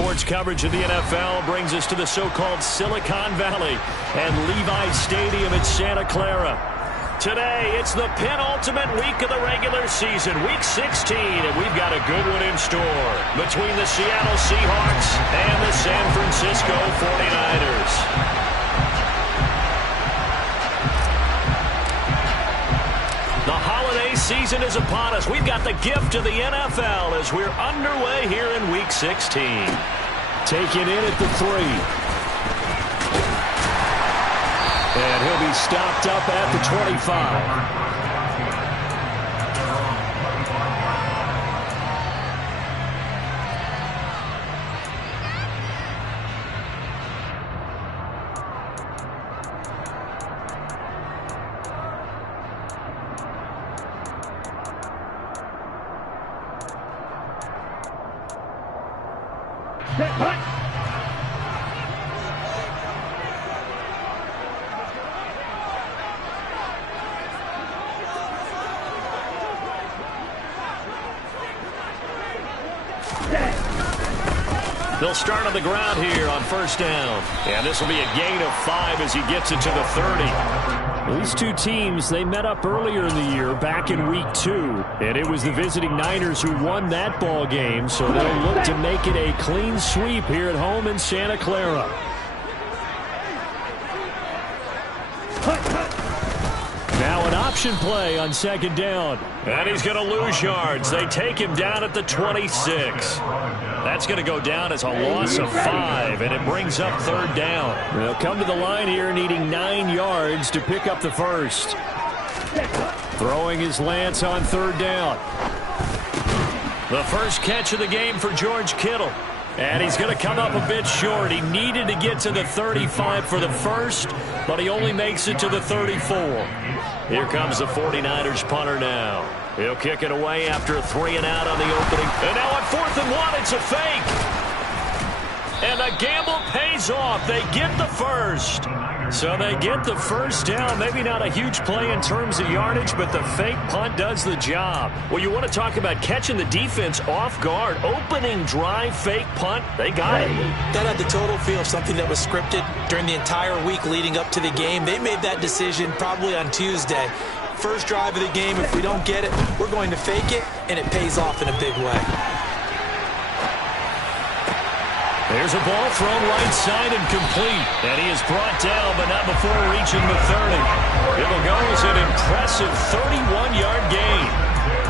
Sports coverage of the NFL brings us to the so-called Silicon Valley and Levi Stadium in Santa Clara. Today, it's the penultimate week of the regular season, Week 16, and we've got a good one in store between the Seattle Seahawks and the San Francisco 49ers. The holiday season is upon us. We've got the gift of the NFL as we're underway here in Week 16. Taken in at the 3. And he'll be stopped up at the 25. They'll start on the ground here on first down. And this will be a gain of 5 as he gets it to the 30. These two teams, they met up earlier in the year, back in Week 2. And it was the visiting Niners who won that ball game, so they'll look to make it a clean sweep here at home in Santa Clara. Now an option play on second down. And he's going to lose yards. They take him down at the 26. That's going to go down as a loss of 5, and it brings up third down. They'll come to the line here needing 9 yards to pick up the first. Throwing his Lance on third down. The first catch of the game for George Kittle. And he's going to come up a bit short. He needed to get to the 35 for the first, but he only makes it to the 34. Here comes the 49ers punter now. He'll kick it away after a 3-and-out on the opening. And now on 4th and 1, it's a fake. And the gamble pays off. They get the first. So they get the first down. Maybe not a huge play in terms of yardage, but the fake punt does the job. Well, you want to talk about catching the defense off guard. Opening drive, fake punt. They got it. That had the total feel of something that was scripted during the entire week leading up to the game. They made that decision probably on Tuesday. First drive of the game, if we don't get it, we're going to fake it, and it pays off in a big way. There's a ball thrown right side and complete. And he is brought down, but not before reaching the 30. It'll go as an impressive 31-yard gain.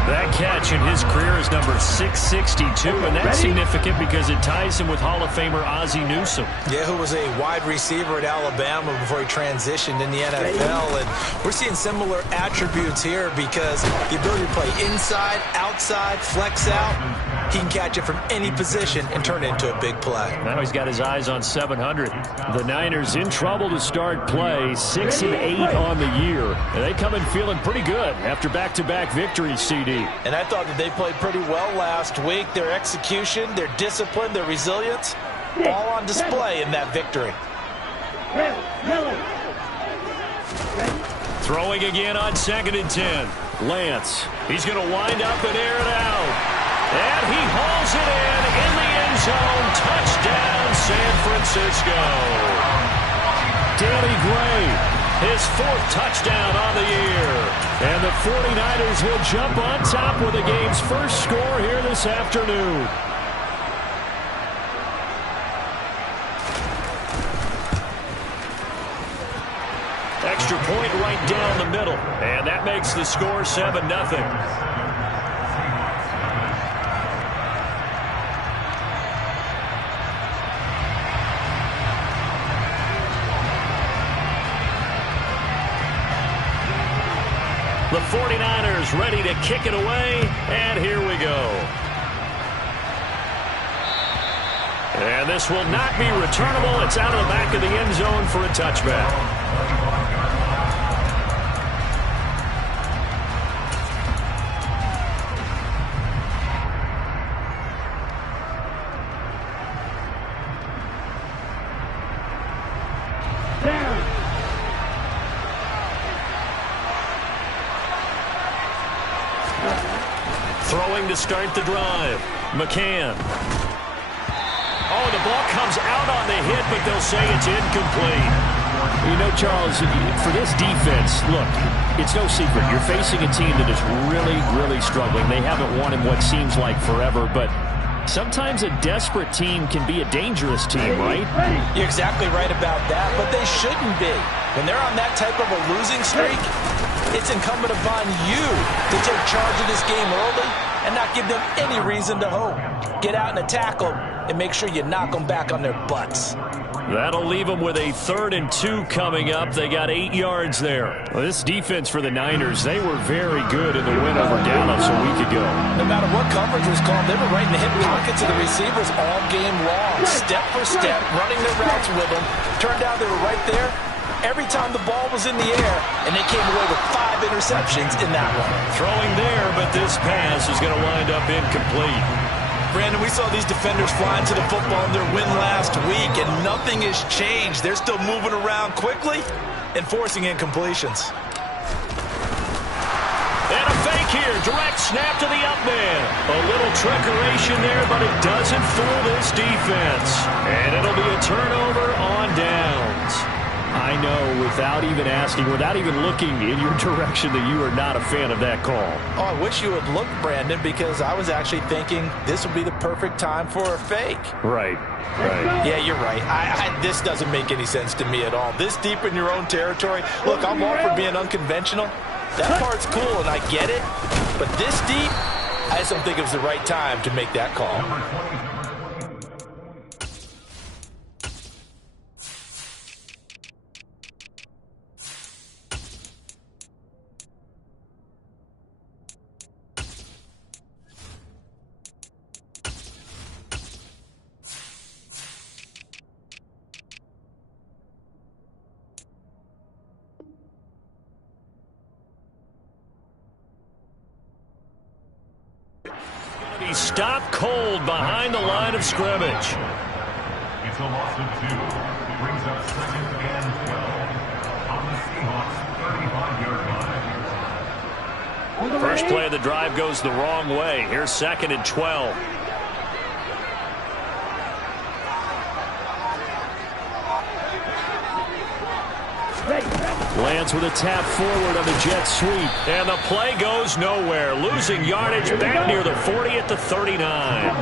That catch in his career is number 662, and that's significant because it ties him with Hall of Famer Ozzie Newsome. Yeah, who was a wide receiver at Alabama before he transitioned in the NFL. And we're seeing similar attributes here because the ability to play inside, outside, flex out. He can catch it from any position and turn it into a big play. Now he's got his eyes on 700. The Niners in trouble to start play, 6-8 on the year. And they come in feeling pretty good after back-to-back victories, CD. And I thought that they played pretty well last week. Their execution, their discipline, their resilience, all on display in that victory. Throwing again on 2nd and 10. Lance. He's going to wind up and air it out. And he hauls it in the end zone. Touchdown, San Francisco. Danny Gray, his 4th touchdown on the year. And the 49ers will jump on top with the game's first score here this afternoon. Extra point right down the middle. And that makes the score 7-0. The 49ers ready to kick it away, and here we go. And this will not be returnable. It's out of the back of the end zone for a touchback. Throwing to start the drive. McCann. Oh, the ball comes out on the hit, but they'll say it's incomplete. You know, Charles, for this defense, look, it's no secret. You're facing a team that is really, really struggling. They haven't won in what seems like forever, but sometimes a desperate team can be a dangerous team, right? You're exactly right about that, but they shouldn't be. When they're on that type of a losing streak, it's incumbent upon you to take charge of this game early and not give them any reason to hope. Get out and attack them and make sure you knock them back on their butts. That'll leave them with a 3rd and 2 coming up. They got 8 yards there. Well, this defense for the Niners, they were very good in the win over Dallas a week ago. No matter what coverage was called, they were right in the hip pockets of the receivers all game long. Step for step, running their routes with them. Turned out they were right there every time the ball was in the air, and they came away with 5 interceptions in that one. Throwing there, but this pass is going to wind up incomplete. Brandon, we saw these defenders flying to the football in their win last week, and nothing has changed. They're still moving around quickly and forcing incompletions. And a fake here. Direct snap to the up man. A little trickeration there, but it doesn't fool this defense. And it'll be a turnover on downs. I know, without even asking, without even looking in your direction, that you are not a fan of that call. Oh, I wish you would look, Brandon, because I was actually thinking this would be the perfect time for a fake. Right. Yeah, you're right. This doesn't make any sense to me at all. This deep in your own territory. Look, I'm all for being unconventional. That part's cool, and I get it. But this deep, I just don't think it was the right time to make that call. He stopped cold behind the line of scrimmage. It's a loss of 2. Brings up 2nd and 12 on the Seahawks 35-yard line. First play of the drive goes the wrong way. Here's 2nd and 12. Lance with a tap forward on the jet sweep. And the play goes nowhere. Losing yardage back near the 40 at the 39.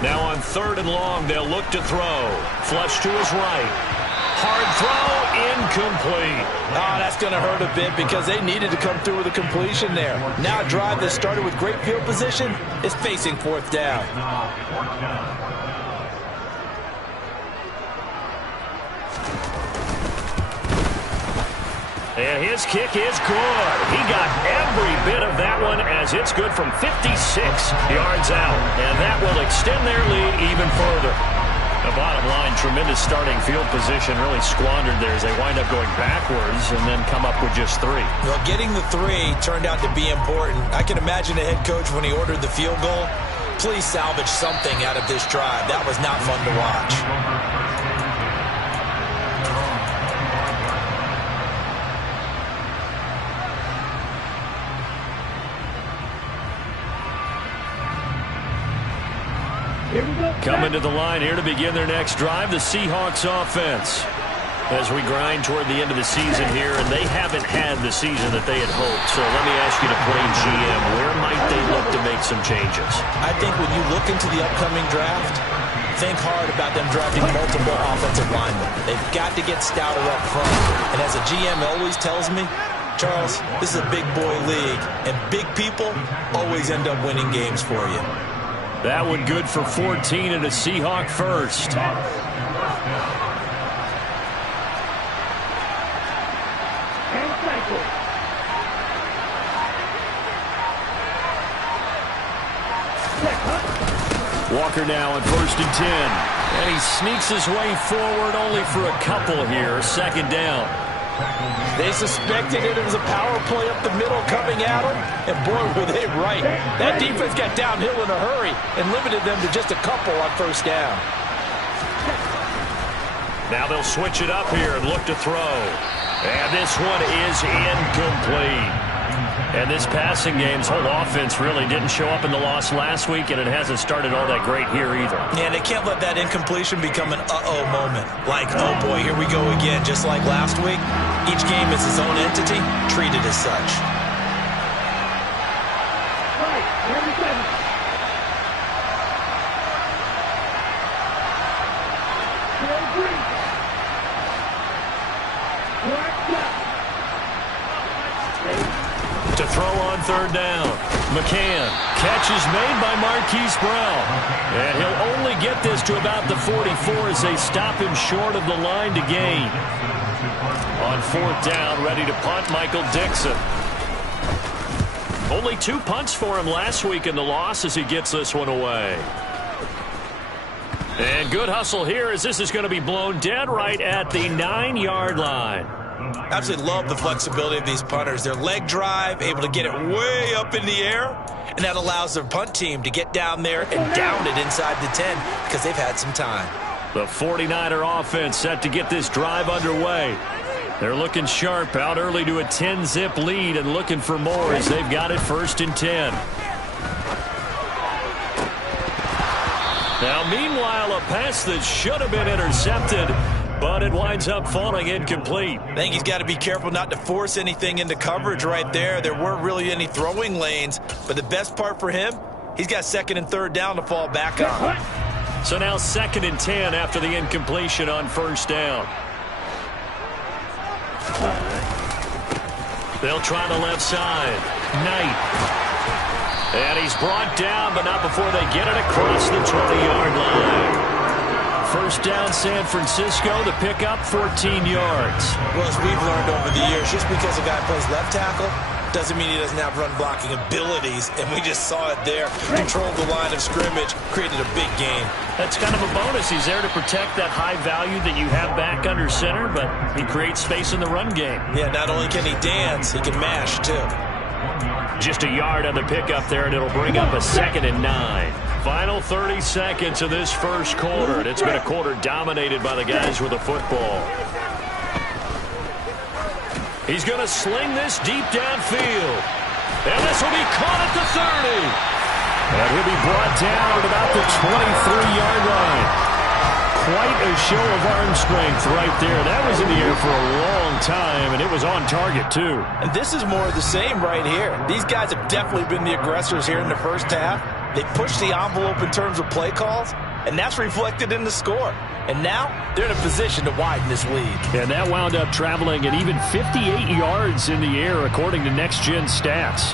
Now on 3rd and long, they'll look to throw. Flush to his right. Hard throw, incomplete. Oh, that's going to hurt a bit because they needed to come through with a completion there. Now a drive that started with great field position is facing 4th down. And his kick is good. He got every bit of that one as it's good from 56 yards out. And that will extend their lead even further. The bottom line, tremendous starting field position, really squandered there as they wind up going backwards and then come up with just 3. Well, getting the 3 turned out to be important. I can imagine the head coach when he ordered the field goal. Please salvage something out of this drive. That was not fun to watch. Coming to the line here to begin their next drive, the Seahawks offense. As we grind toward the end of the season here, and they haven't had the season that they had hoped. So let me ask you to play GM, where might they look to make some changes? I think when you look into the upcoming draft, think hard about them drafting multiple offensive linemen. They've got to get stouter up front. And as a GM always tells me, Charles, this is a big boy league, and big people always end up winning games for you. That one good for 14 and a Seahawk first. Walker now on 1st and 10. And he sneaks his way forward only for a couple here. 2nd down. They suspected it was a power play up the middle coming at them, and boy, were they right. That defense got downhill in a hurry and limited them to just a couple on 1st down. Now they'll switch it up here and look to throw. And this one is incomplete. And this passing game's whole offense really didn't show up in the loss last week, and it hasn't started all that great here either. Yeah, they can't let that incompletion become an uh-oh moment. Like, oh boy, here we go again. Just like last week, each game is its own entity, treated as such. To throw on third down. McCann. Catch is made by Marquise Brown. And he'll only get this to about the 44 as they stop him short of the line to gain. On fourth down, ready to punt, Michael Dixon. Only 2 punts for him last week in the loss as he gets this one away. And good hustle here as this is going to be blown dead right at the 9-yard line. Absolutely love the flexibility of these punters. Their leg drive, able to get it way up in the air, and that allows their punt team to get down there and down it inside the 10 because they've had some time. The 49er offense set to get this drive underway. They're looking sharp, out early to a 10-zip lead and looking for more as they've got it 1st and 10. Now, meanwhile, a pass that should have been intercepted, but it winds up falling incomplete. I think he's got to be careful not to force anything into coverage right there. There weren't really any throwing lanes, but the best part for him, he's got 2nd and 3rd down to fall back on. So now 2nd and 10 after the incompletion on 1st down. They'll try the left side. Knight. And he's brought down, but not before they get it across the 20-yard line. 1st down, San Francisco. The pickup, 14 yards. Well, as we've learned over the years, just because a guy plays left tackle doesn't mean he doesn't have run-blocking abilities, and we just saw it there. Controlled the line of scrimmage, created a big gain. That's kind of a bonus. He's there to protect that high value that you have back under center, but he creates space in the run game. Yeah, not only can he dance, he can mash, too. Just a yard on the pickup there, and it'll bring up a 2nd and 9. Final 30 seconds of this first quarter, and it's been a quarter dominated by the guys with the football. He's going to sling this deep downfield. And this will be caught at the 30. And he'll be brought down at about the 23-yard line. Quite a show of arm strength right there. That was in the air for a long time, and it was on target, too. And this is more of the same right here. These guys have definitely been the aggressors here in the first half. They pushed the envelope in terms of play calls, and that's reflected in the score. And now they're in a position to widen this lead. And that wound up traveling at even 58 yards in the air, according to Next Gen stats.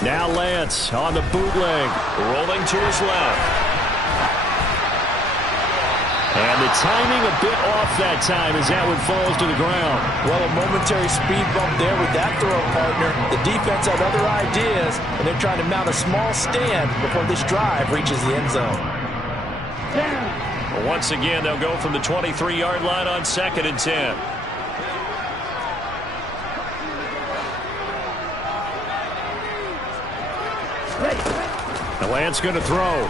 Now Lance on the bootleg, rolling to his left. And the timing a bit off that time as that one falls to the ground. Well, a momentary speed bump there with that throw, partner. The defense had other ideas, and they're trying to mount a small stand before this drive reaches the end zone. Once again, they'll go from the 23-yard line on 2nd and 10. Lance going to throw.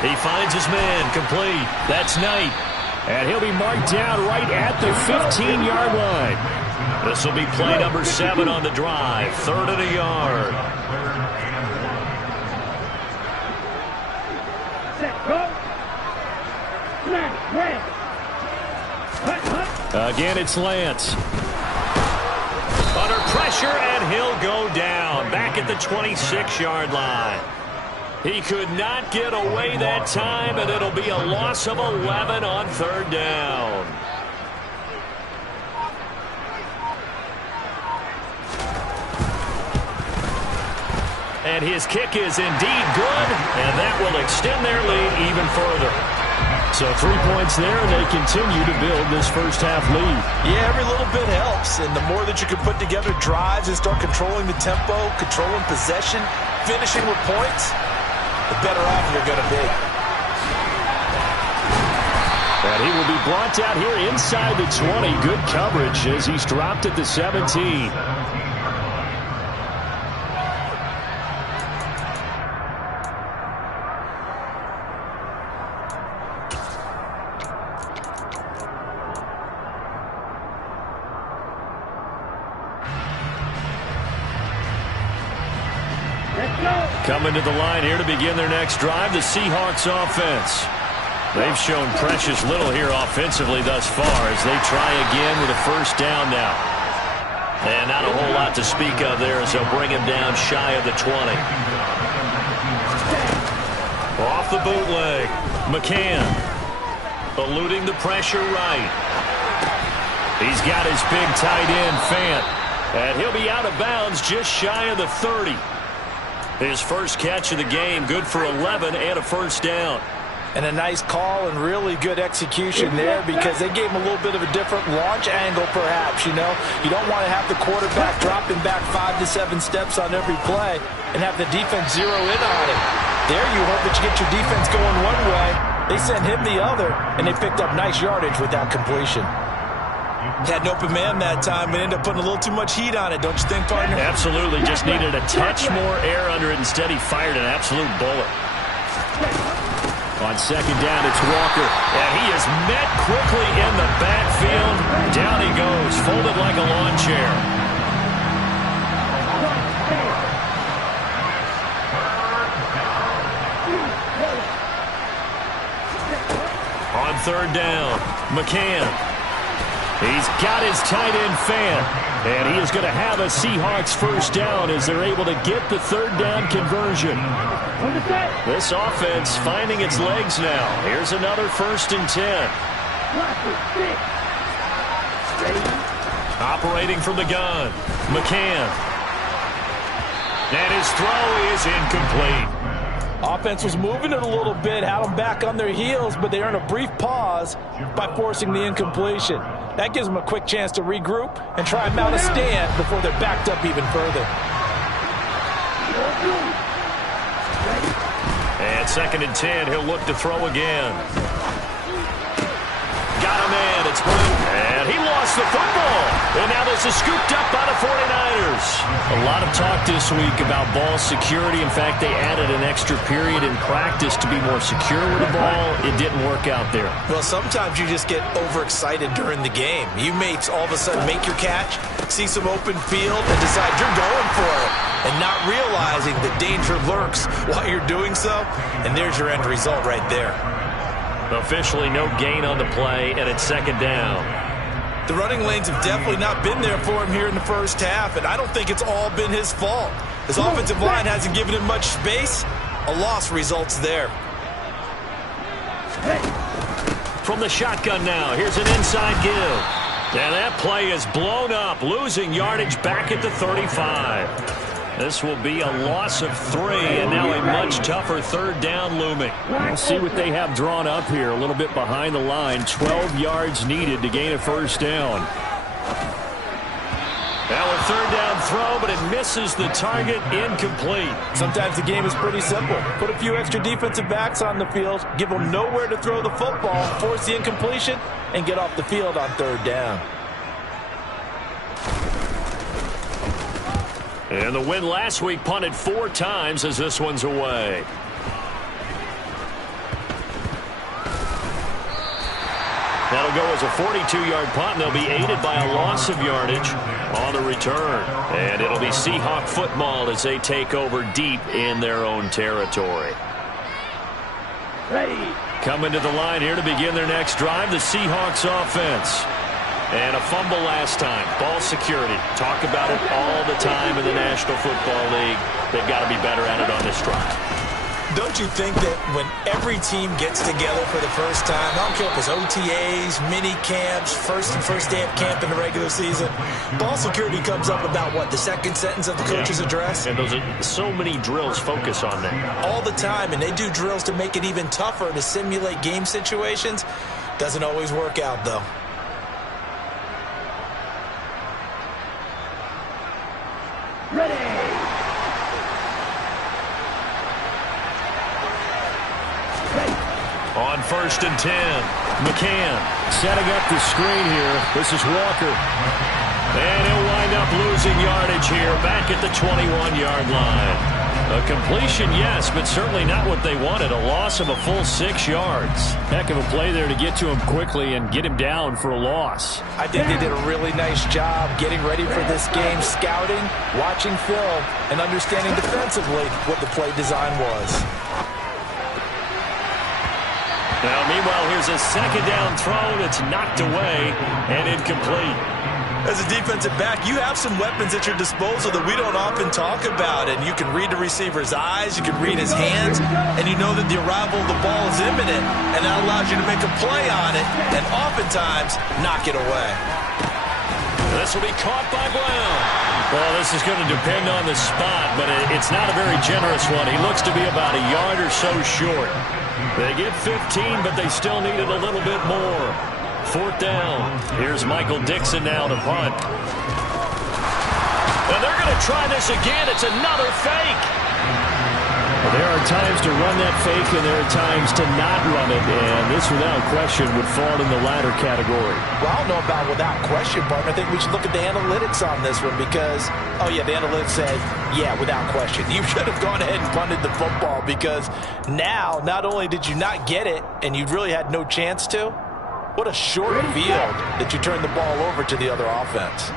He finds his man, complete. That's Knight. And he'll be marked down right at the 15-yard line. This will be play number 7 on the drive. 3rd and a yard. Again, it's Lance. Under pressure, and he'll go down. Back at the 26-yard line. He could not get away that time, and it'll be a loss of 11 on 3rd down. And his kick is indeed good, and that will extend their lead even further. So 3 points there, and they continue to build this first half lead. Yeah, every little bit helps, and the more that you can put together drives and start controlling the tempo, controlling possession, finishing with points, the better off you're going to be. And he will be brought down here inside the 20. Good coverage as he's dropped at the 17. Coming to the line here to begin their next drive, the Seahawks offense. They've shown precious little here offensively thus far as they try again with a first down now. And not a whole lot to speak of there as they'll bring him down shy of the 20. Off the bootleg, McCann eluding the pressure right. He's got his big tight end, Fant. And he'll be out of bounds just shy of the 30. His first catch of the game, good for 11 and a first down. And a nice call and really good execution there because they gave him a little bit of a different launch angle perhaps, you know. You don't want to have the quarterback dropping back 5 to 7 steps on every play and have the defense zero in on it. There you hope that you get your defense going one way. They sent him the other, and they picked up nice yardage with that completion. Had an open man that time and ended up putting a little too much heat on it, don't you think, partner? Absolutely. Just needed a touch more air under it. Instead, he fired an absolute bullet. On second down, it's Walker. And he is met quickly in the backfield. Down he goes, folded like a lawn chair. On third down, McCann. He's got his tight end, Fant. And he is going to have a Seahawks first down as they're able to get the third down conversion. This offense finding its legs now. Here's another 1st and 10. Operating from the gun, McCann. And his throw is incomplete. Offense was moving it a little bit, had them back on their heels, but they earn a brief pause by forcing the incompletion. That gives them a quick chance to regroup and try and mount a stand before they're backed up even further. And 2nd and 10, he'll look to throw again. Got him in, it's Blue. And he lost the football. And now this is scooped up by the 49ers. A lot of talk this week about ball security. In fact, they added an extra period in practice to be more secure with the ball. It didn't work out there. Well, sometimes you just get overexcited during the game. You may all of a sudden make your catch, see some open field, and decide you're going for it, and not realizing the danger lurks while you're doing so. And there's your end result right there. Officially no gain on the play, and it's 2nd down. The running lanes have definitely not been there for him here in the first half, and I don't think it's all been his fault. His offensive line hasn't given him much space. A loss results there. From the shotgun now, here's an inside give. And that play is blown up, losing yardage back at the 35. This will be a loss of 3, and now a much tougher third down looming. We'll see what they have drawn up here, a little bit behind the line. 12 yards needed to gain a first down. Now a third down throw, but it misses the target, incomplete. Sometimes the game is pretty simple. Put a few extra defensive backs on the field, give them nowhere to throw the football, force the incompletion, and get off the field on third down. And the win last week punted 4 times as this one's away. That'll go as a 42-yard punt, and they'll be aided by a loss of yardage on the return. And it'll be Seahawk football as they take over deep in their own territory. Coming to the line here to begin their next drive, the Seahawks offense. And a fumble last time. Ball security. Talk about it all the time in the National Football League. They've got to be better at it on this drive. Don't you think that when every team gets together for the first time, I don't care if it's OTAs, mini camps, first day of camp in the regular season, ball security comes up about, what, the second sentence of the coach's address? And those are so many drills focus on that. All the time, and they do drills to make it even tougher to simulate game situations. Doesn't always work out, though. On 1st and 10. McCann setting up the screen here. This is Walker. And he'll wind up losing yardage here back at the 21-yard line. A completion, yes, but certainly not what they wanted. A loss of a full 6 yards. Heck of a play there to get to him quickly and get him down for a loss. I think they did a really nice job getting ready for this game, scouting, watching film, and understanding defensively what the play design was. Now, meanwhile, here's a 2nd down throw that's knocked away and incomplete. As a defensive back, you have some weapons at your disposal that we don't often talk about, and you can read the receiver's eyes, you can read his hands, and you know that the arrival of the ball is imminent, and that allows you to make a play on it, and oftentimes knock it away. This will be caught by Brown. Well, this is going to depend on the spot, but it's not a very generous one. He looks to be about a yard or so short. They get 15, but they still needed a little bit more. 4th down. Here's Michael Dixon now to punt. And they're going to try this again. It's another fake. Well, there are times to run that fake, and there are times to not run it, and this, without question, would fall in the latter category. Well, I don't know about without question, partner. I think we should look at the analytics on this one because, oh, yeah, the analytics say, yeah, without question. You should have gone ahead and punted the football because now, not only did you not get it, and you really had no chance to, what a short field that you turned the ball over to the other offense.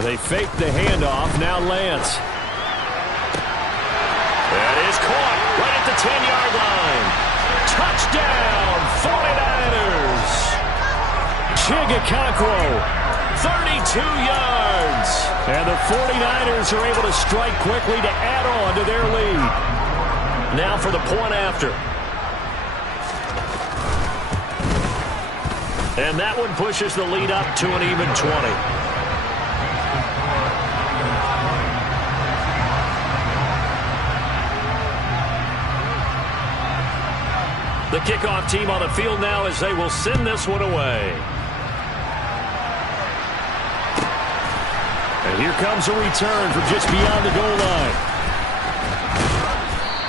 They fake the handoff. Now Lance. That is caught right at the 10-yard line. Touchdown, 49ers. Chigakakwo. 32 yards. And the 49ers are able to strike quickly to add on to their lead. Now for the point after. And that one pushes the lead up to an even 20. The kickoff team on the field now as they will send this one away. And here comes a return from just beyond the goal line.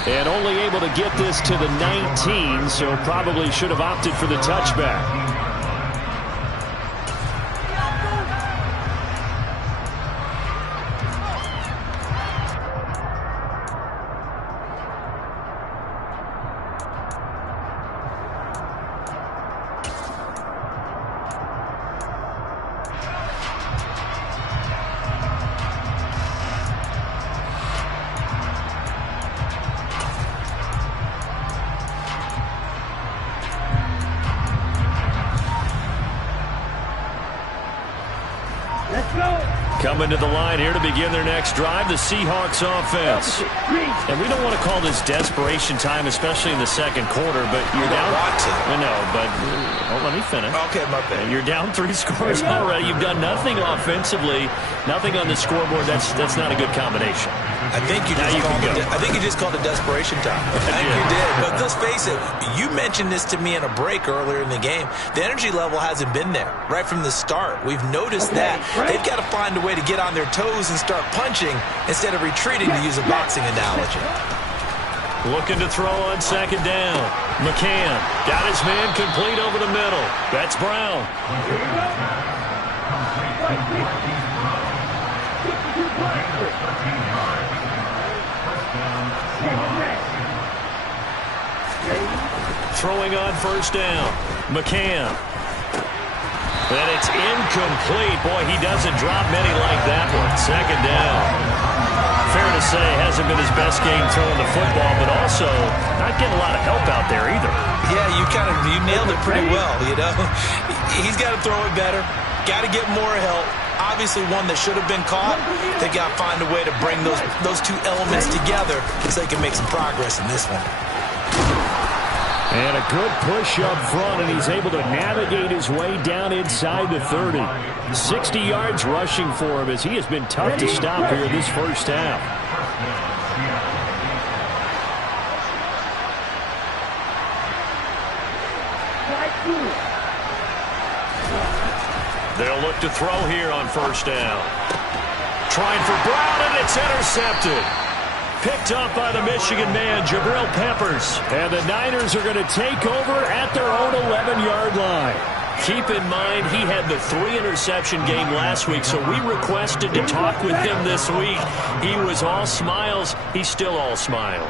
And only able to get this to the 19, so probably should have opted for the touchback. Coming to the line here to begin their next drive, the Seahawks offense. And we don't want to call this desperation time, especially in the 2nd quarter, but you're down. I know, but let me finish. Okay, my bad. You're down 3 scores already. You've done nothing offensively, nothing on the scoreboard. That's not a good combination. I think you just called it desperation time. I think you did. But let's face it, you mentioned this to me in a break earlier in the game. The energy level hasn't been there right from the start. We've noticed that. They've got to find a way to get on their toes and start punching instead of retreating, to use a boxing analogy. Looking to throw on 2nd down. McCann got his man complete over the middle. That's Brown. Throwing on 1st down. McCann. And it's incomplete. Boy, he doesn't drop many like that one. 2nd down. Fair to say, hasn't been his best game throwing the football, but also not getting a lot of help out there either. Yeah, you nailed it pretty well, you know. He's got to throw it better. Got to get more help. Obviously one that should have been caught. They got to find a way to bring those two elements together so they can make some progress in this one. And a good push up front, and he's able to navigate his way down inside the 30. 60 yards rushing for him as he has been tough to stop here this first half. They'll look to throw here on 1st down. Trying for Brown, and it's intercepted. picked up by the Michigan man, Jabril Peppers. And the Niners are going to take over at their own 11-yard line. Keep in mind, he had the 3-interception game last week, so we requested to talk with him this week. He was all smiles. He's still all smile.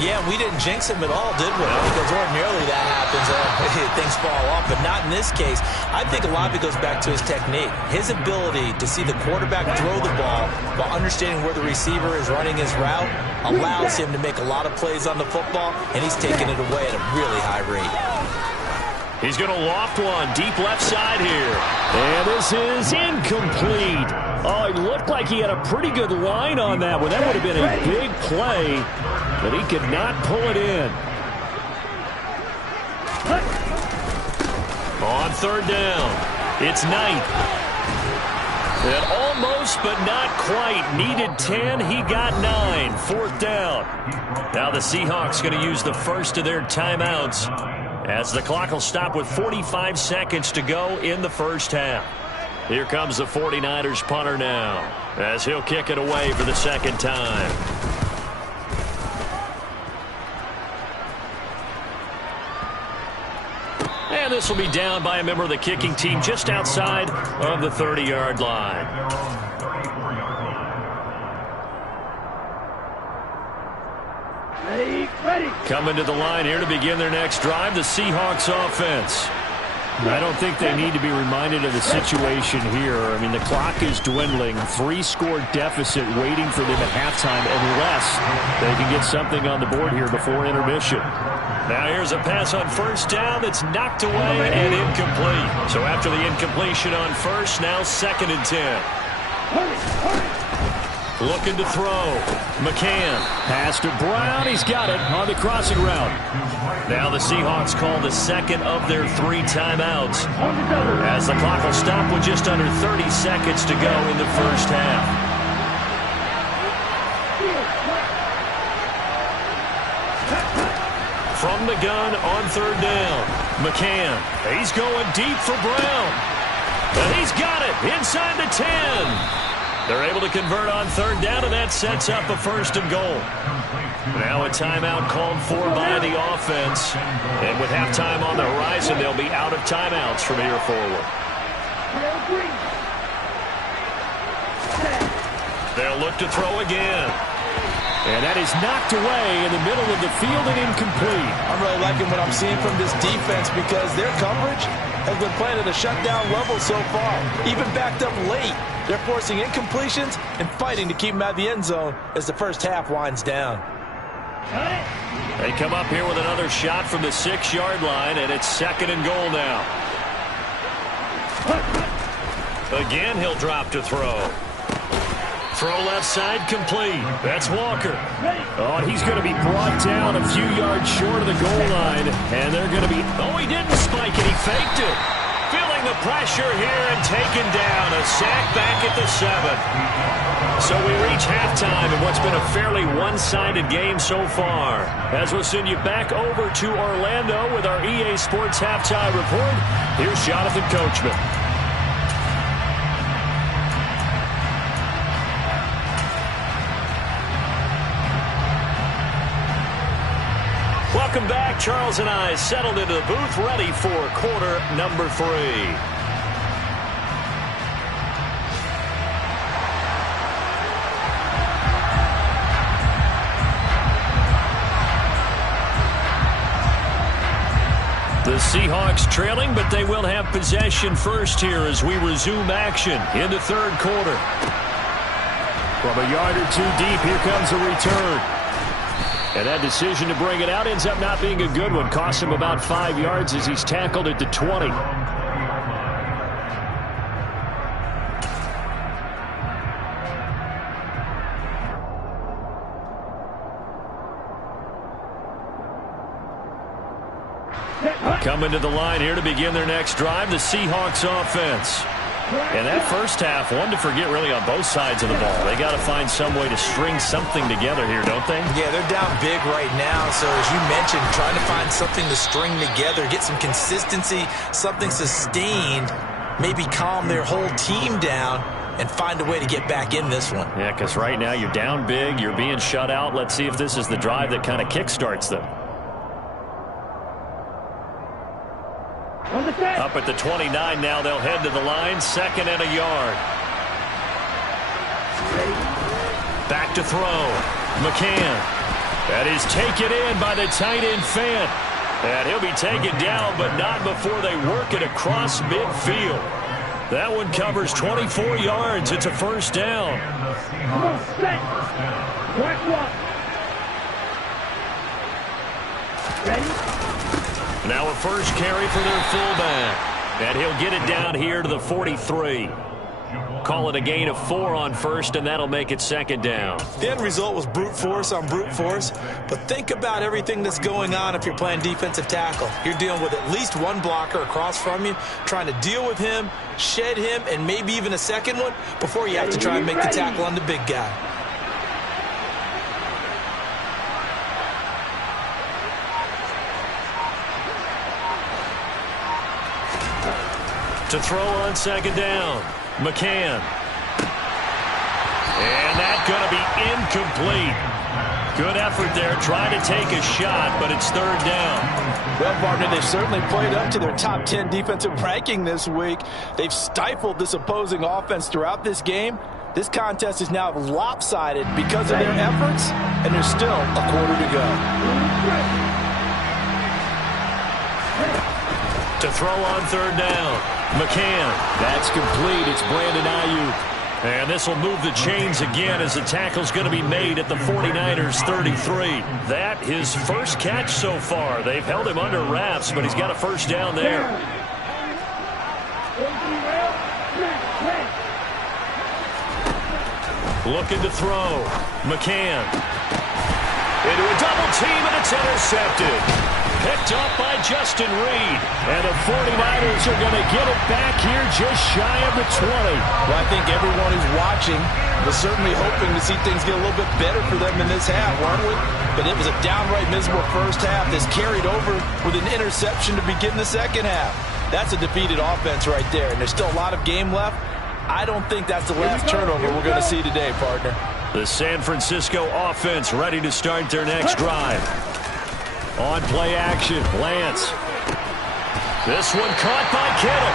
Yeah, we didn't jinx him at all, did we? Because ordinarily that happens. Things fall off, but not in this case. I think a lot of it goes back to his technique. His ability to see the quarterback throw the ball while understanding where the receiver is running his route allows him to make a lot of plays on the football, and he's taking it away at a really high rate. He's going to loft one deep left side here. And this is incomplete. Oh, it looked like he had a pretty good line on that one. That would have been a big play, but he could not pull it in. On third down, it's Knight. And almost, but not quite. Needed 10, he got 9. Fourth down. Now the Seahawks going to use the first of their timeouts, as the clock will stop with 45 seconds to go in the first half. Here comes the 49ers punter now, as he'll kick it away for the second time. And this will be down by a member of the kicking team just outside of the 30-yard line. Coming to the line here to begin their next drive, the Seahawks offense. I don't think they need to be reminded of the situation here. I mean, the clock is dwindling. 3-score deficit waiting for them at halftime unless they can get something on the board here before intermission. Now here's a pass on first down that's knocked away and incomplete. So after the incompletion on first, now 2nd and 10. Looking to throw. McCann. Pass to Brown. He's got it on the crossing route. Now the Seahawks call the second of their 3 timeouts, as the clock will stop with just under 30 seconds to go in the first half. From the gun on third down, McCann. He's going deep for Brown. And he's got it inside the 10. They're able to convert on third down, and that sets up a 1st and goal. Now a timeout called for by the offense. And with halftime on the horizon, they'll be out of timeouts from here forward. They'll look to throw again. And that is knocked away in the middle of the field and incomplete. I'm really liking what I'm seeing from this defense because their coverage has been playing at a shutdown level so far. Even backed up late, they're forcing incompletions and fighting to keep them out of the end zone as the first half winds down. They come up here with another shot from the 6-yard line, and it's 2nd and goal now. Again, he'll drop to throw. Throw left side complete. That's Walker. Oh, he's going to be brought down a few yards short of the goal line. And they're going to be... Oh, he didn't spike it. He faked it. Feeling the pressure here and taken down. A sack back at the 7. So we reach halftime in what's been a fairly one-sided game so far. As we'll send you back over to Orlando with our EA Sports Halftime Report, here's Jonathan Coachman. Welcome back. Charles and I settled into the booth, ready for quarter number 3. The Seahawks trailing, but they will have possession first here as we resume action in the third quarter. From a yard or 2 deep, here comes a return. And that decision to bring it out ends up not being a good one. Costs him about 5 yards as he's tackled at the 20. Coming to the line here to begin their next drive, the Seahawks offense. And that first half, one to forget really on both sides of the ball. They got to find some way to string something together here, don't they? Yeah, they're down big right now. So as you mentioned, trying to find something to string together, get some consistency, something sustained, maybe calm their whole team down. and find a way to get back in this one. Yeah, because right now you're down big. You're being shut out. Let's see if this is the drive that kind of kickstarts them. Up at the 29 now. They'll head to the line. 2nd and a yard. Back to throw. McCann. That is taken in by the tight end Fant. And he'll be taken down, but not before they work it across midfield. That one covers 24 yards. It's a first down. Now a first carry for their fullback. And he'll get it down here to the 43. Call it a gain of 4 on first, and that'll make it 2nd down. The end result was brute force on brute force, but think about everything that's going on if you're playing defensive tackle. You're dealing with at least one blocker across from you, trying to deal with him, shed him, and maybe even a second one before you have to try and make the tackle on the big guy. To throw on 2nd down. McCann. And that's going to be incomplete. Good effort there, trying to take a shot, but it's 3rd down. Well, partner, they've certainly played up to their top 10 defensive ranking this week. They've stifled this opposing offense throughout this game. This contest is now lopsided because of their efforts, and there's still a quarter to go. To throw on 3rd down. McCann. That's complete. It's Brandon Ayuk. And this will move the chains again as the tackle's going to be made at the 49ers 33. That his first catch so far. They've held him under wraps, but he's got a first down there. Looking to throw. McCann. Into a double team, and it's intercepted. Picked up by Justin Reed. And the 49ers are going to get it back here just shy of the 20. Well, I think everyone who's watching was certainly hoping to see things get a little bit better for them in this half, weren't we? But it was a downright miserable first half that's carried over with an interception to begin the second half. That's a defeated offense right there, and there's still a lot of game left. I don't think that's the last turnover we're going to see today, partner. The San Francisco offense ready to start their next drive. On play action, Lance. This one caught by Kittle.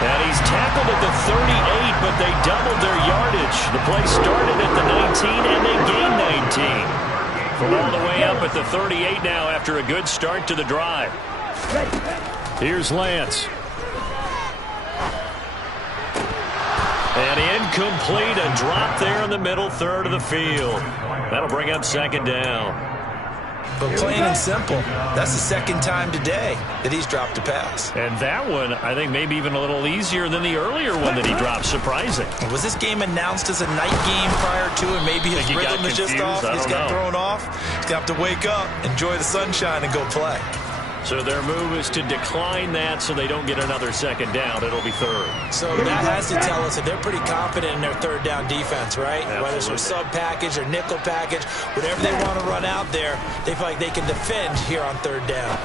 And he's tackled at the 38, but they doubled their yardage. The play started at the 19, and they gained 19. From all the way up at the 38 now after a good start to the drive. Here's Lance. And incomplete, a drop there in the middle third of the field. That'll bring up 2nd down. But plain and simple, that's the 2nd time today that he's dropped a pass. And that one, I think, maybe even a little easier than the earlier one that he dropped. Surprising. Was this game announced as a night game prior to it? Maybe his rhythm is just off. He's got thrown off. He's going to have to wake up, enjoy the sunshine, and go play. So their move is to decline that so they don't get another 2nd down. It'll be 3rd. So that has to tell us that they're pretty confident in their 3rd down defense, right? Absolutely. Whether it's a sub package or nickel package, whatever they want to run out there, they feel like they can defend here on 3rd down.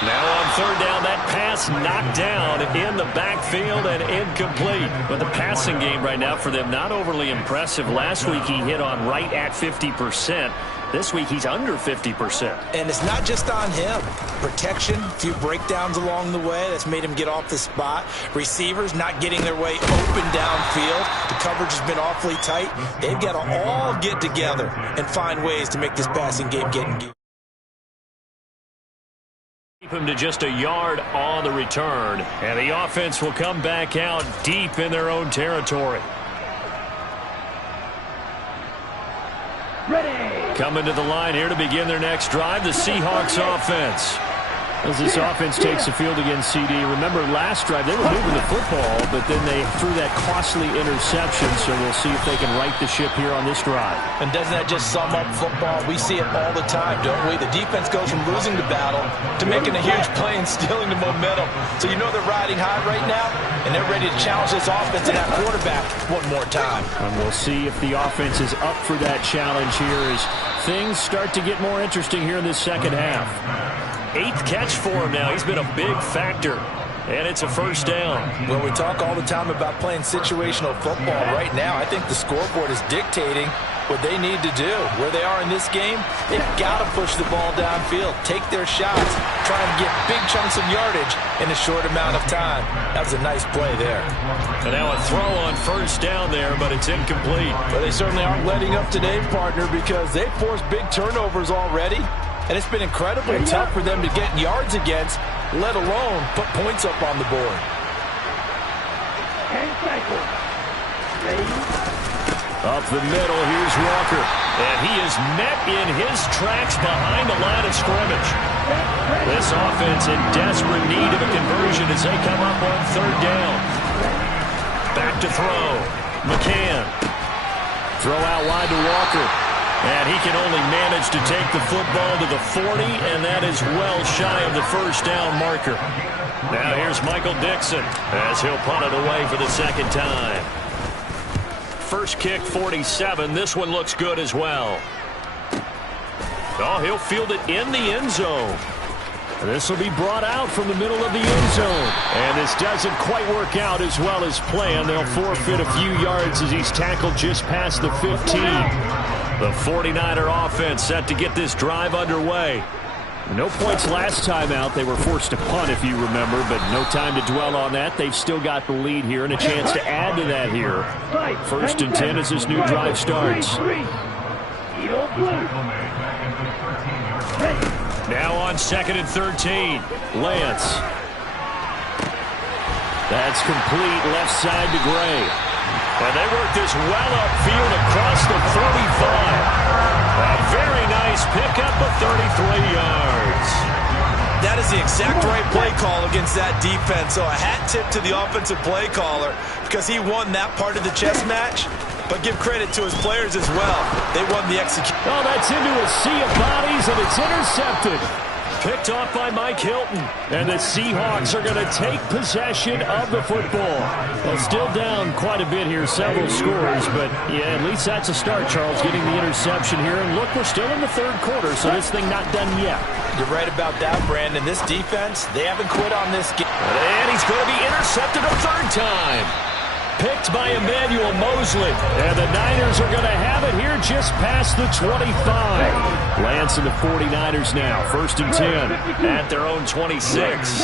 Now on 3rd down, that pass knocked down in the backfield and incomplete. But the passing game right now for them, not overly impressive. Last week he hit on right at 50%. This week he's under 50%. And it's not just on him. Protection, a few breakdowns along the way. That's made him get off the spot. Receivers not getting their way open downfield. The coverage has been awfully tight. They've got to all get together and find ways to make this passing game get engaged. Keep him to just a yard on the return. And the offense will come back out deep in their own territory. Coming to the line here to begin their next drive, the Seahawks offense. As this offense takes the field against CD. Remember last drive, they were moving the football, but then they threw that costly interception, so we'll see if they can right the ship here on this drive. And doesn't that just sum up football? We see it all the time, don't we? The defense goes from losing the battle to making a huge play and stealing the momentum. So you know they're riding high right now, and they're ready to challenge this offense and that quarterback one more time. And we'll see if the offense is up for that challenge here as things start to get more interesting here in this second half. 8th catch for him now. He's been a big factor. And it's a first down. Well, we talk all the time about playing situational football. Right now, I think the scoreboard is dictating what they need to do. Where they are in this game, they've got to push the ball downfield, take their shots, try and get big chunks of yardage in a short amount of time. That was a nice play there. And now a throw on first down there, but it's incomplete. Well, they certainly aren't letting up today, partner, because they've forced big turnovers already. And it's been incredibly tough for them to get yards against, let alone put points up on the board. Up the middle, here's Walker. And he is met in his tracks behind the line of scrimmage. This offense in desperate need of a conversion as they come up on third down. Back to throw. McCann. Throw out wide to Walker. And he can only manage to take the football to the 40, and that is well shy of the first down marker. Now here's Michael Dixon as he'll punt it away for the second time. First kick, 47. This one looks good as well. Oh, he'll field it in the end zone. This will be brought out from the middle of the end zone. And this doesn't quite work out as well as planned. They'll forfeit a few yards as he's tackled just past the 15. The 49er offense set to get this drive underway. No points last time out. They were forced to punt, if you remember, but no time to dwell on that. They've still got the lead here and a chance to add to that here. First and 10 as this new drive starts. Now on second and 13. Lance. That's complete left side to Gray. And they work this well upfield across the 45. A very nice pickup of 33 yards. That is the exact right play call against that defense. So a hat tip to the offensive play caller because he won that part of the chess match. But give credit to his players as well. They won the execution. Oh, that's into a sea of bodies, and it's intercepted. Picked off by Mike Hilton. And the Seahawks are going to take possession of the football. Well, still down quite a bit here, several scores. But, yeah, at least that's a start, Charles, getting the interception here. And look, we're still in the third quarter, so this thing not done yet. You're right about that, Brandon. This defense, they haven't quit on this game. And he's going to be intercepted a third time. Picked by Emmanuel Mosley. And the Niners are going to have it here just past the 25. Lance and the 49ers now. First and 10 at their own 26.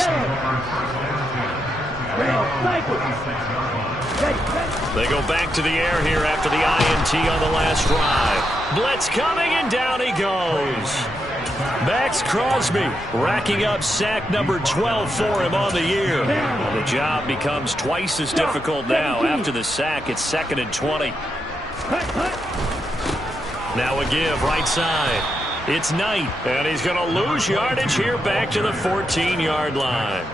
They go back to the air here after the INT on the last drive. Blitz coming, and down he goes. Max Crosby racking up sack number 12 for him on the year. The job becomes twice as difficult now. After the sack, it's second and 20. Now a give right side. It's Knight, and he's going to lose yardage here back to the 14-yard line.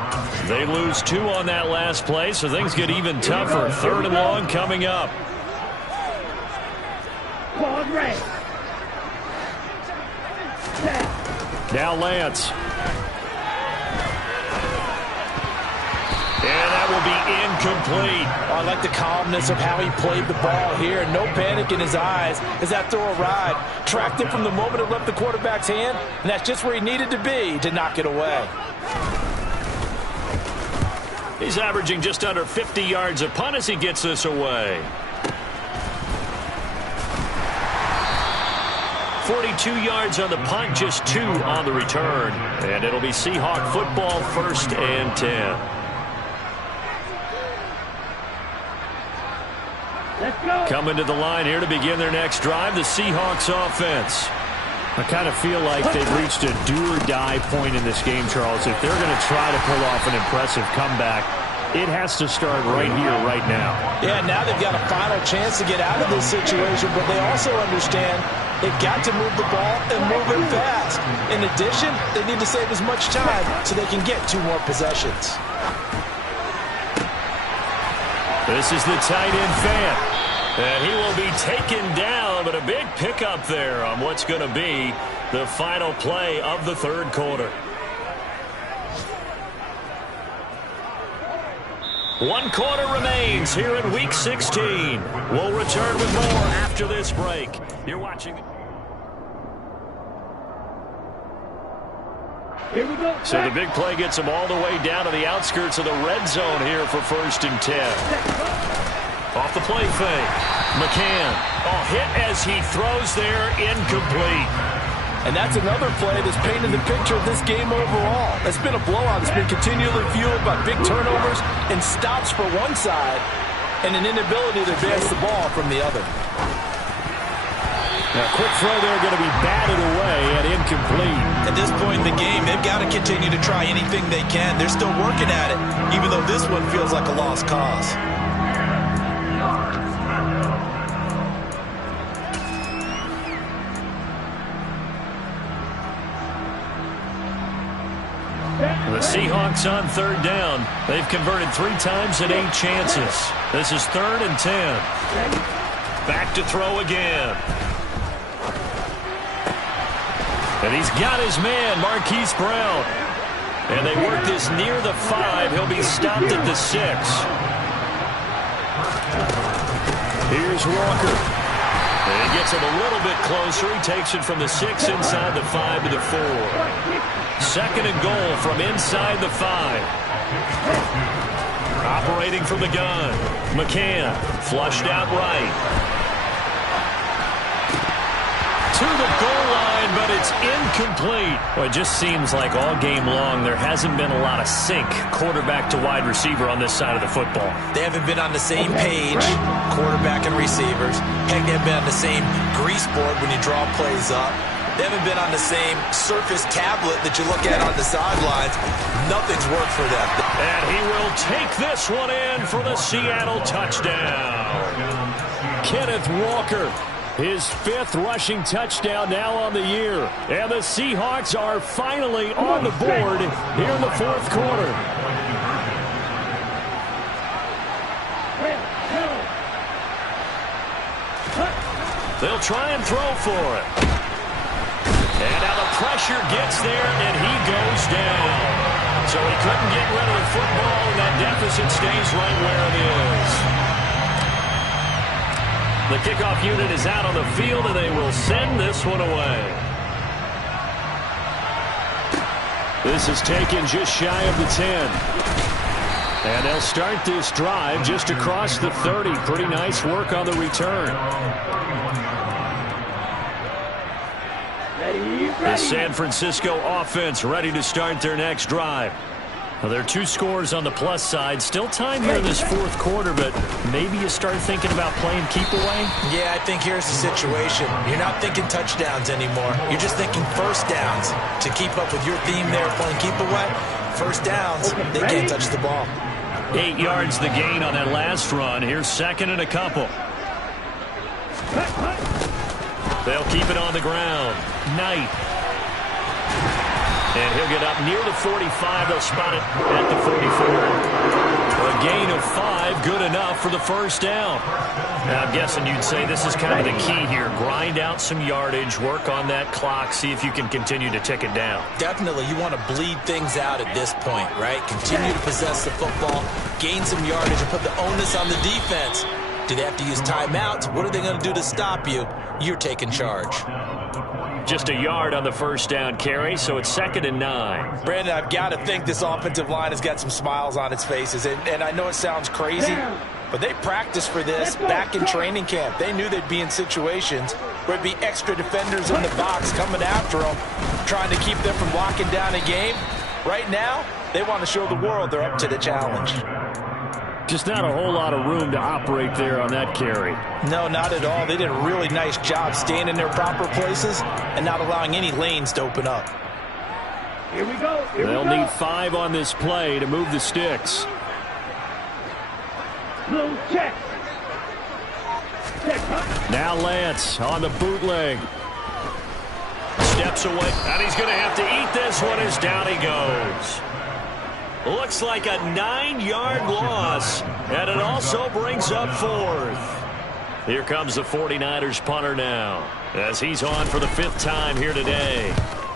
They lose 2 on that last play, so things get even tougher. Third and long coming up. Now Lance. And that will be incomplete. Oh, I like the calmness of how he played the ball here. No panic in his eyes as that throw arrived. Tracked it from the moment it left the quarterback's hand, and that's just where he needed to be to knock it away. He's averaging just under 50 yards a punt as he gets this away. 42 yards on the punt, just 2 on the return. And it'll be Seahawk football, first and 10. Coming to the line here to begin their next drive, the Seahawks offense. I kind of feel like they've reached a do-or-die point in this game, Charles. If they're going to try to pull off an impressive comeback, it has to start right here, right now. Yeah, now they've got a final chance to get out of this situation, but they also understand they've got to move the ball and move it fast. In addition, they need to save as much time so they can get 2 more possessions. This is the tight end fan. And he will be taken down, but a big pickup there on what's going to be the final play of the third quarter. 1 quarter remains here in Week 16. We'll return with more after this break. You're watching. So the big play gets them all the way down to the outskirts of the red zone here for 1st and 10. Off the play fake. McCann. Oh, hit as he throws there, incomplete. And that's another play that's painted the picture of this game overall. It's been a blowout. It's been continually fueled by big turnovers and stops for one side and an inability to advance the ball from the other. Now, quick throw there going to be batted away and incomplete. At this point in the game, they've got to continue to try anything they can. They're still working at it, even though this one feels like a lost cause. The Seahawks on 3rd down. They've converted 3 times in 8 chances. This is 3rd and 10. Back to throw again. And he's got his man, Marquise Brown. And they work this near the 5. He'll be stopped at the 6. Here's Walker. And he gets him a little bit closer. He takes it from the 6 inside the 5 to the 4. 2nd and goal from inside the 5. Operating from the gun. McCann flushed out right. To the goal line, but it's incomplete. Well, it just seems like all game long there hasn't been a lot of sync quarterback to wide receiver on this side of the football. They haven't been on the same page, quarterback and receivers. Heck, they haven't been on the same grease board when you draw plays up. They haven't been on the same surface tablet that you look at on the sidelines. Nothing's worked for them. And he will take this one in for the Seattle touchdown. Kenneth Walker. His 5th rushing touchdown now on the year. And the Seahawks are finally on the board here in the 4th quarter. They'll try and throw for it. And now the pressure gets there, and he goes down. So he couldn't get rid of the football, and that deficit stays right where it is. The kickoff unit is out on the field, and they will send this one away. This is taken just shy of the 10. And they'll start this drive just across the 30. Pretty nice work on the return. The San Francisco offense ready to start their next drive. Well, there are 2 scores on the plus side. Still time here in this 4th quarter, but maybe you start thinking about playing keep away? Yeah, I think here's the situation. You're not thinking touchdowns anymore. You're just thinking first downs. To keep up with your theme there, playing keep away, first downs, they can't touch the ball. 8 yards the gain on that last run. Here's 2nd and a couple. They'll keep it on the ground. Knight. And he'll get up near the 45. They'll spot it at the 44. A gain of 5, good enough for the first down. Now, I'm guessing you'd say this is kind of the key here. Grind out some yardage, work on that clock, see if you can continue to tick it down. Definitely, you want to bleed things out at this point, right? Continue to possess the football, gain some yardage, and put the onus on the defense. Do they have to use timeouts? What are they going to do to stop you? You're taking charge. Just a yard on the first down carry, so it's 2nd and 9. Brandon, I've got to think this offensive line has got some smiles on its faces. And I know it sounds crazy, but they practiced for this back in training camp. They knew they'd be in situations where it'd be extra defenders in the box coming after them, trying to keep them from locking down a game. Right now, they want to show the world they're up to the challenge. Just not a whole lot of room to operate there on that carry. No, not at all. They did a really nice job staying in their proper places and not allowing any lanes to open up. Here we go. They'll need 5 on this play to move the sticks. Check. Now Lance on the bootleg. Steps away, and he's going to have to eat this one as down he goes. Looks like a 9-yard loss, and it also brings up 4th. Here comes the 49ers punter now, as he's on for the 5th time here today.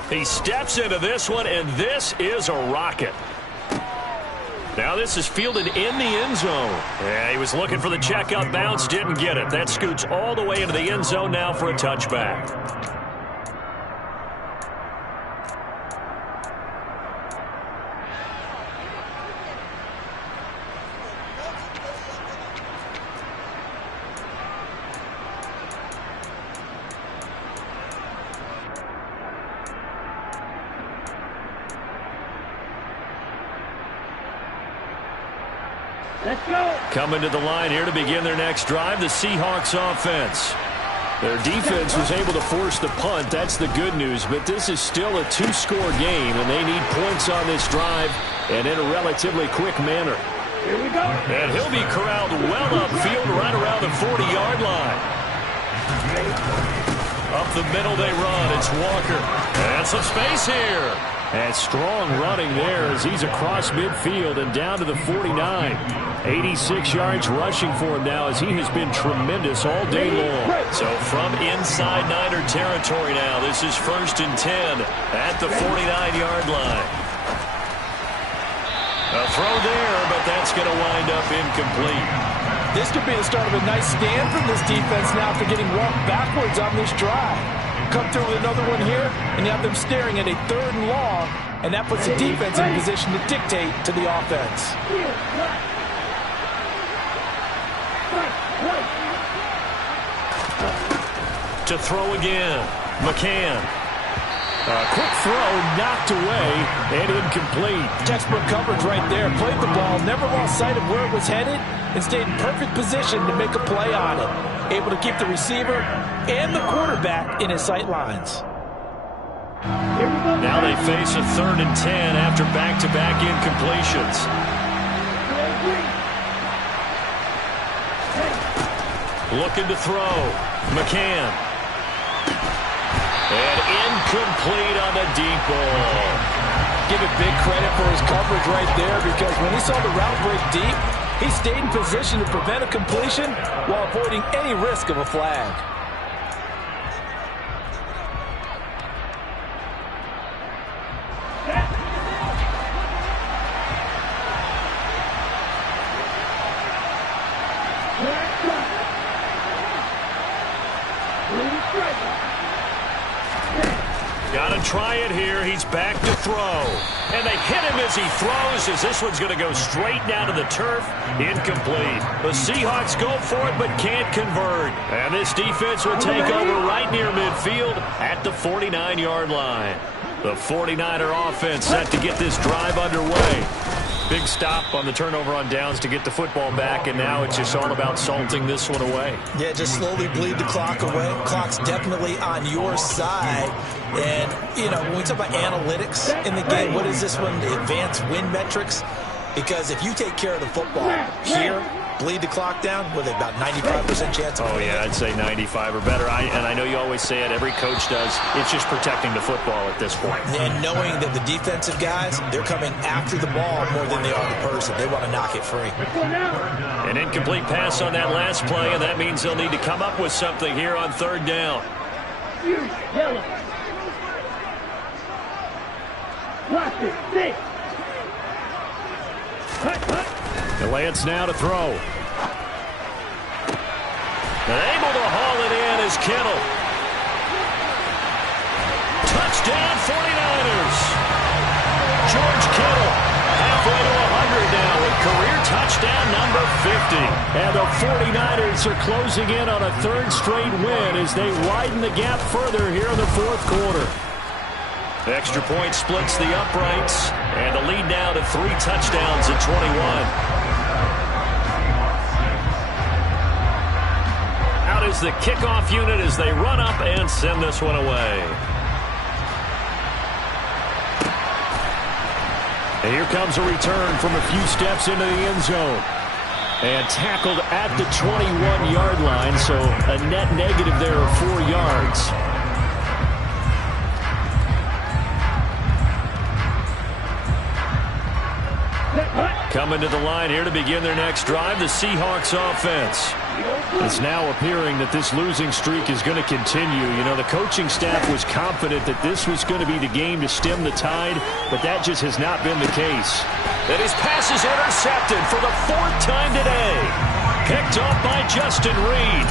He steps into this one, and this is a rocket. Now this is fielded in the end zone. Yeah, he was looking for the checkup bounce, didn't get it. That scoots all the way into the end zone now for a touchback. Coming to the line here to begin their next drive, the Seahawks offense. Their defense was able to force the punt. That's the good news. But this is still a two-score game, and they need points on this drive and in a relatively quick manner. Here we go. And he'll be corralled well upfield right around the 40-yard line. Up the middle they run. It's Walker. And some space here. And strong running there as he's across midfield and down to the 49. 86 yards rushing for him now as he has been tremendous all day long. So from inside Niner territory now, this is 1st and 10 at the 49-yard line. A throw there, but that's going to wind up incomplete. This could be the start of a nice stand from this defense now after getting walked backwards on this drive. Come through with another one here, and you have them staring at a 3rd and long, and that puts the defense in a position to dictate to the offense. To throw again, McCann. A quick throw knocked away and incomplete. Textbook coverage right there. Played the ball, never lost sight of where it was headed, and stayed in perfect position to make a play on it. Able to keep the receiver and the quarterback in his sight lines. Now they face a 3rd and 10 after back-to-back incompletions. Looking to throw. McCann. And incomplete on the deep ball. Give it big credit for his coverage right there, because when he saw the route break deep, he stayed in position to prevent a completion while avoiding any risk of a flag. Got to try it here. He's back to throw. And they hit him as he throws, as this one's going to go straight down to the turf. Incomplete. The Seahawks go for it but can't convert. And this defense will take over right near midfield at the 49-yard line. The 49er offense set to get this drive underway. Big stop on the turnover on downs to get the football back, and now it's just all about salting this one away. Yeah, just slowly bleed the clock away. Clock's definitely on your side. And, you know, when we talk about analytics in the game, what is this one? The advanced win metrics? Because if you take care of the football here, bleed the clock down, with about 95% chance of winning. Yeah, I'd say 95 or better. And I know you always say it, every coach does. It's just protecting the football at this point. And knowing that the defensive guys, they're coming after the ball more than they are the person. They want to knock it free. An incomplete pass on that last play, and that means they'll need to come up with something here on 3rd down. The Lance now to throw. And able to haul it in is Kittle. Touchdown 49ers. George Kittle halfway to 100 now with career touchdown number 50. And the 49ers are closing in on a 3rd straight win as they widen the gap further here in the 4th quarter. Extra point splits the uprights, and the lead now to 3 touchdowns at 21. Out is the kickoff unit as they run up and send this one away. And here comes a return from a few steps into the end zone. And tackled at the 21-yard line, so a net negative there of 4 yards. Coming to the line here to begin their next drive, the Seahawks offense. It's now appearing that this losing streak is going to continue. You know, the coaching staff was confident that this was going to be the game to stem the tide, but that just has not been the case. And his pass is intercepted for the 4th time today. Picked off by Justin Reed.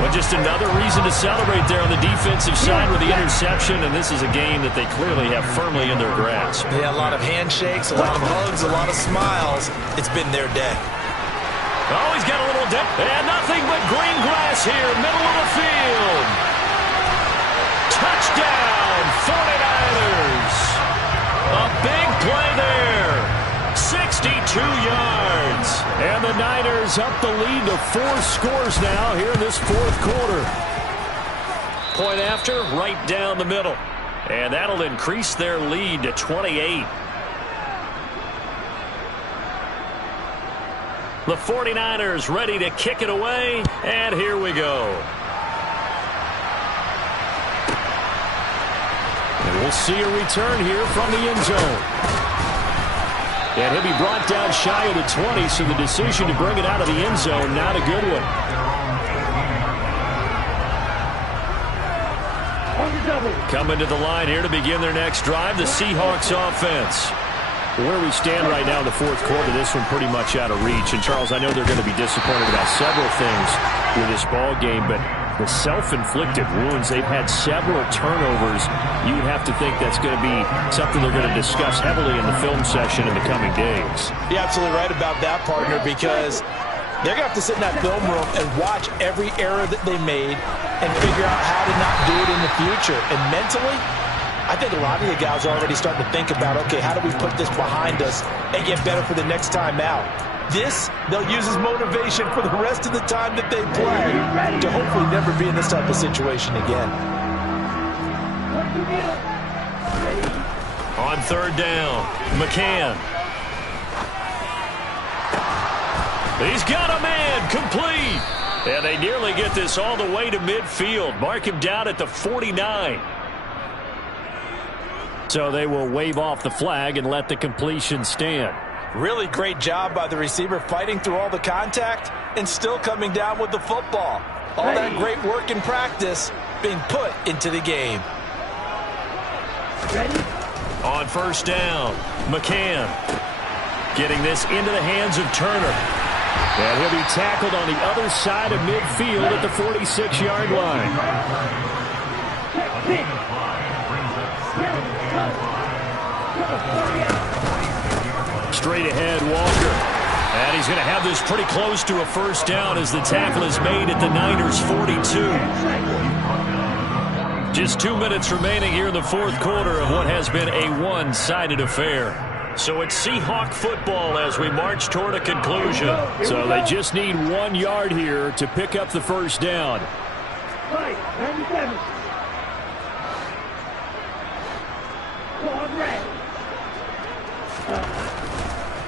Well, just another reason to celebrate there on the defensive side with the interception, and this is a game that they clearly have firmly in their grasp. Yeah, a lot of handshakes, a lot of hugs, a lot of smiles. It's been their day. Oh, he's got a little dip, and nothing but green grass here, middle of the field. Touchdown, 49ers. A big play there. 62 yards. And the has up the lead to 4 scores now here in this fourth quarter. Point after, right down the middle. And that'll increase their lead to 28. The 49ers ready to kick it away, and here we go. And we'll see a return here from the end zone. And he'll be brought down shy of the 20, so the decision to bring it out of the end zone, not a good one. Coming to the line here to begin their next drive, the Seahawks offense. Where we stand right now in the fourth quarter, this one pretty much out of reach. And, Charles, I know they're going to be disappointed about several things with this ball game, but the self-inflicted wounds, they've had several turnovers. You would have to think that's going to be something they're going to discuss heavily in the film session in the coming days. You're absolutely right about that, partner, because they're going to have to sit in that film room and watch every error that they made and figure out how to not do it in the future. And mentally, I think a lot of the guys are already starting to think about, okay, how do we put this behind us and get better for the next time out? This, they'll use as motivation for the rest of the time that they play to hopefully never be in this type of situation again. On third down, McCann. He's got a man, complete. And they nearly get this all the way to midfield. Mark him down at the 49. So they will wave off the flag and let the completion stand. Really great job by the receiver fighting through all the contact and still coming down with the football. All that great work in practice being put into the game. On first down, McCann getting this into the hands of Turner. And he'll be tackled on the other side of midfield at the 46-yard line. Straight ahead, Walker. And he's going to have this pretty close to a first down as the tackle is made at the Niners' 42. Just 2 minutes remaining here in the fourth quarter of what has been a one-sided affair. So it's Seahawk football as we march toward a conclusion. So they just need 1 yard here to pick up the first down.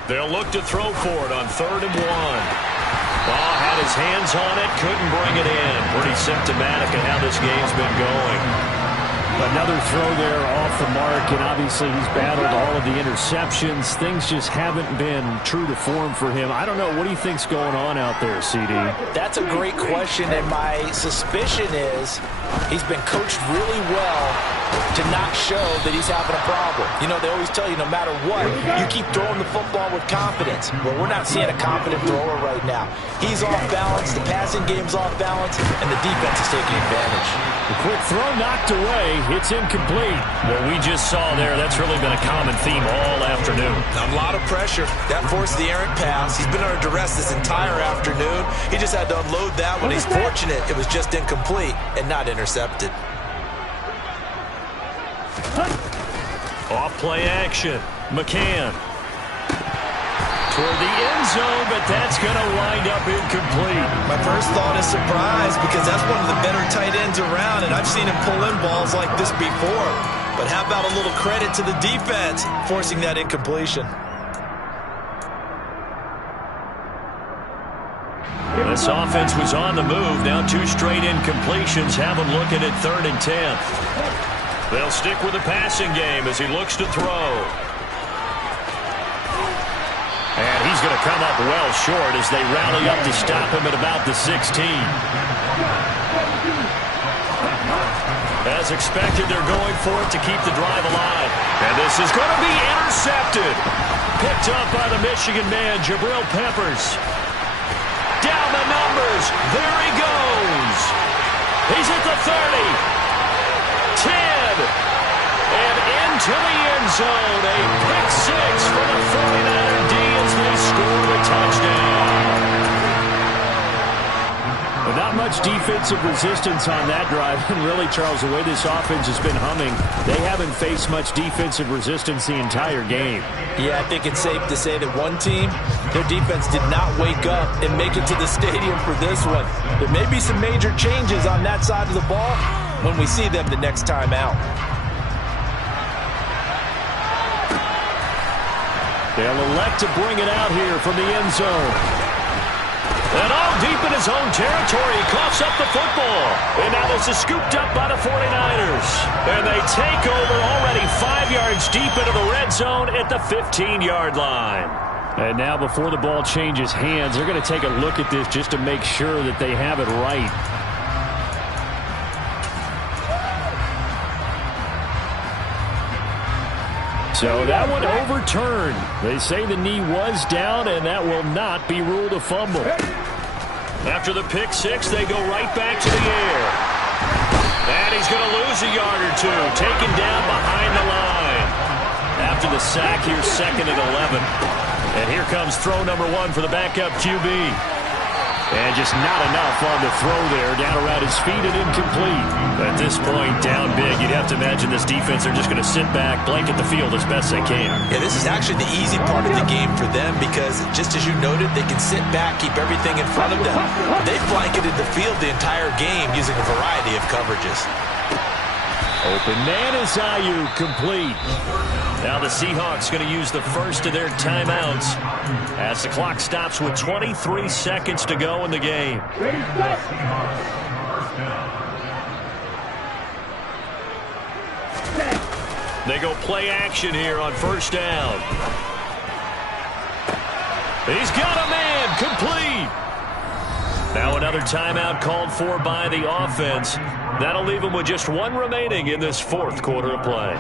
They'll look to throw for it on 3rd and 1. Ball had his hands on it, couldn't bring it in. Pretty symptomatic of how this game's been going. Another throw there off the mark, and obviously he's battled all of the interceptions. Things just haven't been true to form for him. I don't know. What do you think's going on out there, CD? That's a great question, and my suspicion is he's been coached really well to not show that he's having a problem. You know, they always tell you no matter what, you keep throwing the football with confidence. Well, we're not seeing a confident thrower right now. He's off balance, the passing game's off balance, and the defense is taking advantage. The quick throw knocked away. It's incomplete. What we just saw there, that's really been a common theme all afternoon. A lot of pressure. That forced the errant pass. He's been under duress this entire afternoon. He just had to unload that one. He's fortunate it was just incomplete and not intercepted. Off play action. McCann. Toward the end zone, but that's going to wind up incomplete. My first thought is surprise because that's one of the better tight ends around, and I've seen him pull in balls like this before. But how about a little credit to the defense forcing that incompletion? This offense was on the move. Now 2 straight incompletions have him looking at 3rd and 10. They'll stick with the passing game as he looks to throw. And he's going to come up well short as they rally up to stop him at about the 16. As expected, they're going for it to keep the drive alive. And this is going to be intercepted. Picked up by the Michigan man, Jabril Peppers. Down the numbers. There he goes. He's at the 30. 10. And into the end zone. A pick 6 for the 49er D as they score the touchdown. But not much much defensive resistance on that drive. And really, Charles, the way this offense has been humming, they haven't faced much defensive resistance the entire game. Yeah, I think it's safe to say that one team, their defense did not wake up and make it to the stadium for this one. There may be some major changes on that side of the ball when we see them the next time out. They'll elect to bring it out here from the end zone. And all deep in his own territory, he coughs up the football. And now this is scooped up by the 49ers. And they take over already 5 yards deep into the red zone at the 15-yard line. And now before the ball changes hands, they're going to take a look at this just to make sure that they have it right. So that one overturned. They say the knee was down, and that will not be ruled a fumble. After the pick six, they go right back to the air. And he's going to lose a yard or two, taken down behind the line. After the sack, here's 2nd and 11. And here comes throw number 1 for the backup QB. And just not enough on the throw there, down around his feet and incomplete. At this point, down big, you'd have to imagine this defense are just going to sit back, blanket the field as best they can. Yeah, this is actually the easy part of the game for them because, just as you noted, they can sit back, keep everything in front of them. They've blanketed the field the entire game using a variety of coverages. Open man is Ayuk, complete. Now the Seahawks going to use the first of their timeouts as the clock stops with 23 seconds to go in the game. They go play action here on first down. He's got a man, complete. Now another timeout called for by the offense. That'll leave them with just one remaining in this 4th quarter of play.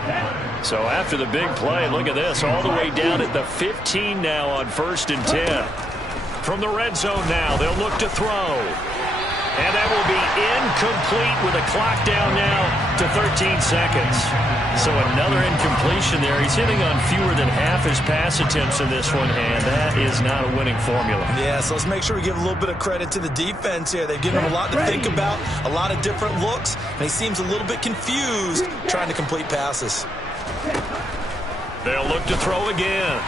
So after the big play, look at this, all the way down at the 15 now on 1st and 10. From the red zone now, they'll look to throw. And that will be incomplete with a clock down now to 13 seconds. So another incompletion there. He's hitting on fewer than half his pass attempts in this one, and that is not a winning formula. Yeah, so let's make sure we give a little bit of credit to the defense here. They've given him a lot to think about, a lot of different looks, and he seems a little bit confused trying to complete passes. They'll look to throw again.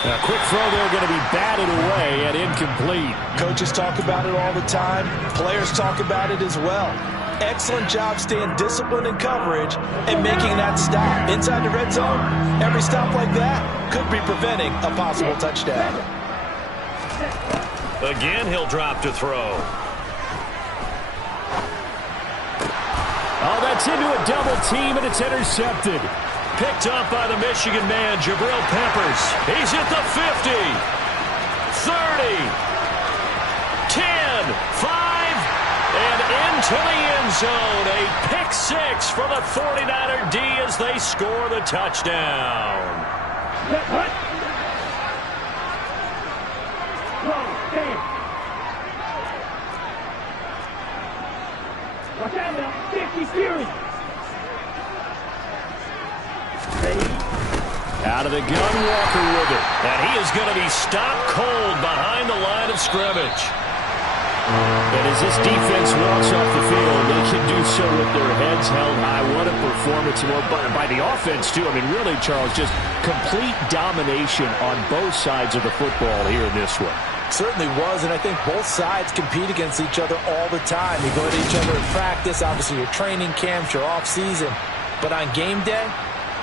A quick throw there going to be batted away and incomplete. Coaches talk about it all the time. Players talk about it as well. Excellent job staying disciplined in coverage and making that stop. Inside the red zone, every stop like that could be preventing a possible touchdown. Again, he'll drop to throw. Oh, that's into a double team, and it's intercepted. Picked up by the Michigan man, Jabril Peppers. He's at the 50, 30, 10, 5, and into the end zone. A pick six for the 49er D as they score the touchdown. Watch out now, 50 Fury. Out of the gun, Walker with it. And he is going to be stopped cold behind the line of scrimmage. And as this defense walks off the field, they can do so with their heads held high. What a performance by the offense, too. I mean, really, Charles, just complete domination on both sides of the football here in this one. Certainly was, and I think both sides compete against each other all the time. You go at each other in practice, obviously your training camps, your off-season. But on game day,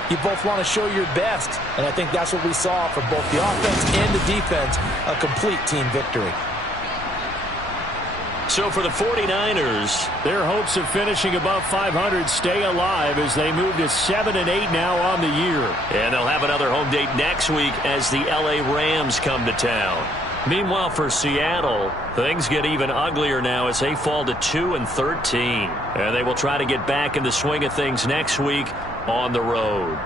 you both want to show your best. And I think that's what we saw from both the offense and the defense, a complete team victory. So for the 49ers, their hopes of finishing above 500 stay alive as they move to 7-8 now on the year. And they'll have another home date next week as the LA Rams come to town. Meanwhile, for Seattle, things get even uglier now as they fall to 2-13. And they will try to get back in the swing of things next week on the road.